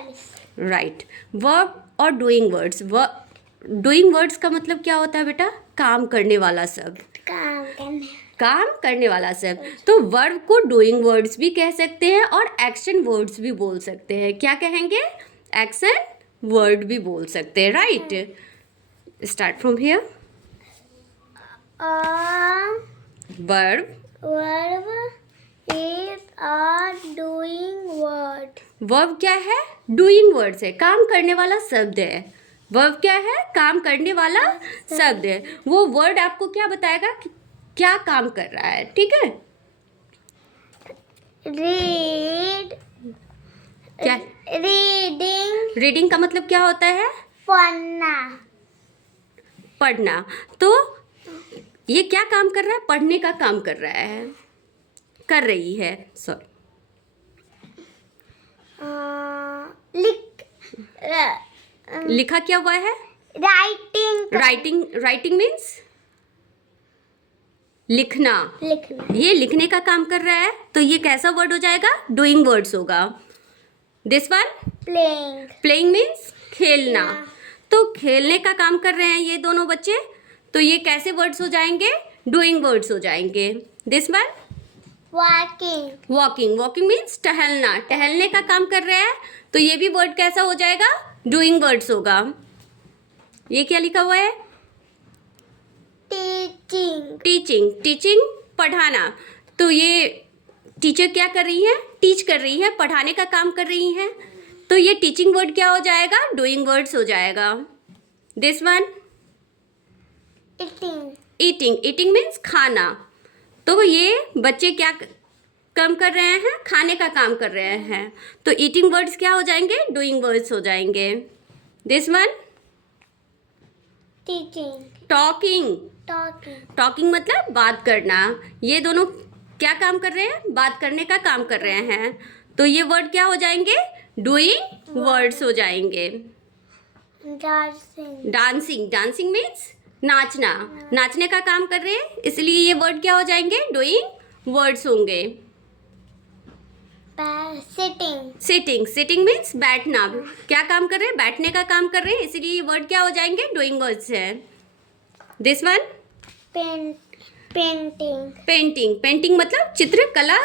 Words. Right, verb और doing words. Doing words का मतलब क्या होता है बेटा? काम करने वाला शब्द। काम करने वाला शब्द। तो वर्ब को डूइंग वर्ड्स भी कह सकते हैं और एक्शन वर्ड्स भी बोल सकते हैं। क्या कहेंगे? एक्शन वर्ड भी बोल सकते हैं। Right, start from here. Verb is a doing word. Verb क्या है? डूइंग वर्ड्स है, काम करने वाला शब्द है। वर्ब क्या है? काम करने वाला शब्द है। वो वर्ड आपको क्या बताएगा कि क्या काम कर रहा है। ठीक है, रीड। क्या? रीडिंग। रीडिंग का मतलब क्या होता है? पढ़ना। पढ़ना। तो ये क्या काम कर रहा है? पढ़ने का काम कर रहा है, कर रही है, सॉरी। लिखा क्या हुआ है? राइटिंग। राइटिंग मीन्स लिखना। ये लिखने का काम कर रहा है, तो ये कैसा वर्ड हो जाएगा? डूइंग वर्ड्स होगा। दिस वन प्लेइंग मीन्स खेलना। तो खेलने का काम कर रहे हैं ये दोनों बच्चे, तो ये कैसे वर्ड्स हो जाएंगे? डूइंग वर्ड्स हो जाएंगे। दिस वन वॉकिंग मीन्स टहलना। टहलने का काम कर रहे हैं, तो ये भी वर्ड कैसा हो जाएगा? डूइंग वर्ड्स होगा। ये क्या लिखा हुआ है? टीचिंग पढ़ाना। तो ये टीचर क्या कर रही है? टीच कर रही है, पढ़ाने का काम कर रही हैं। तो ये टीचिंग वर्ड क्या हो जाएगा? डूइंग वर्ड्स हो जाएगा। दिस वन ईटिंग मीन्स खाना। तो ये बच्चे क्या काम कर रहे हैं? खाने का काम कर रहे हैं। तो ईटिंग वर्ड्स क्या हो जाएंगे? डूइंग वर्ड्स हो जाएंगे। दिस वन टॉकिंग मतलब बात करना। ये दोनों क्या काम कर रहे हैं? बात करने का काम कर रहे हैं। तो ये वर्ड क्या हो जाएंगे? डूइंग वर्ड्स हो जाएंगे। डांसिंग मीन्स नाचना। नाचने का काम कर रहे हैं, इसलिए ये वर्ड क्या हो जाएंगे? डूइंग वर्ड्स होंगे। सिटिंग मीन्स बैठना। क्या काम कर रहे हैं? बैठने का काम कर रहे हैं, इसलिए ये वर्ड क्या हो जाएंगे? डूइंग वर्ड्स है। दिस वन पेंटिंग मतलब चित्रकला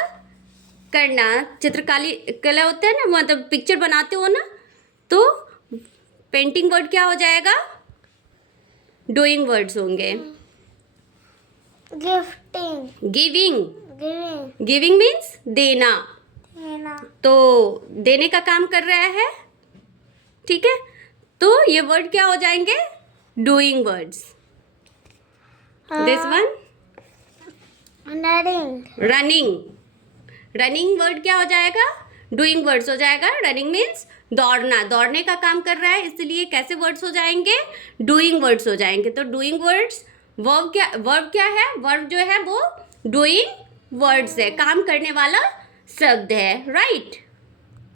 करना। कला होता है ना, मतलब पिक्चर बनाते हो ना, तो पेंटिंग वर्ड क्या हो जाएगा? डूइंग वर्ड्स होंगे। गिविंग मीन्स देना। तो देने का काम कर रहा है, ठीक है। तो ये वर्ड क्या हो जाएंगे? Doing words. This one running word क्या हो जाएगा? डूइंग वर्ड्स हो जाएगा। रनिंग मीन्स दौड़ने का काम कर रहा है, इसलिए कैसे वर्ड्स हो जाएंगे? डूइंग वर्ड्स हो जाएंगे। तो डूइंग वर्ड्स वर्ब क्या है? वर्ब जो है वो डूइंग वर्ड्स है, काम करने वाला शब्द है। राइट।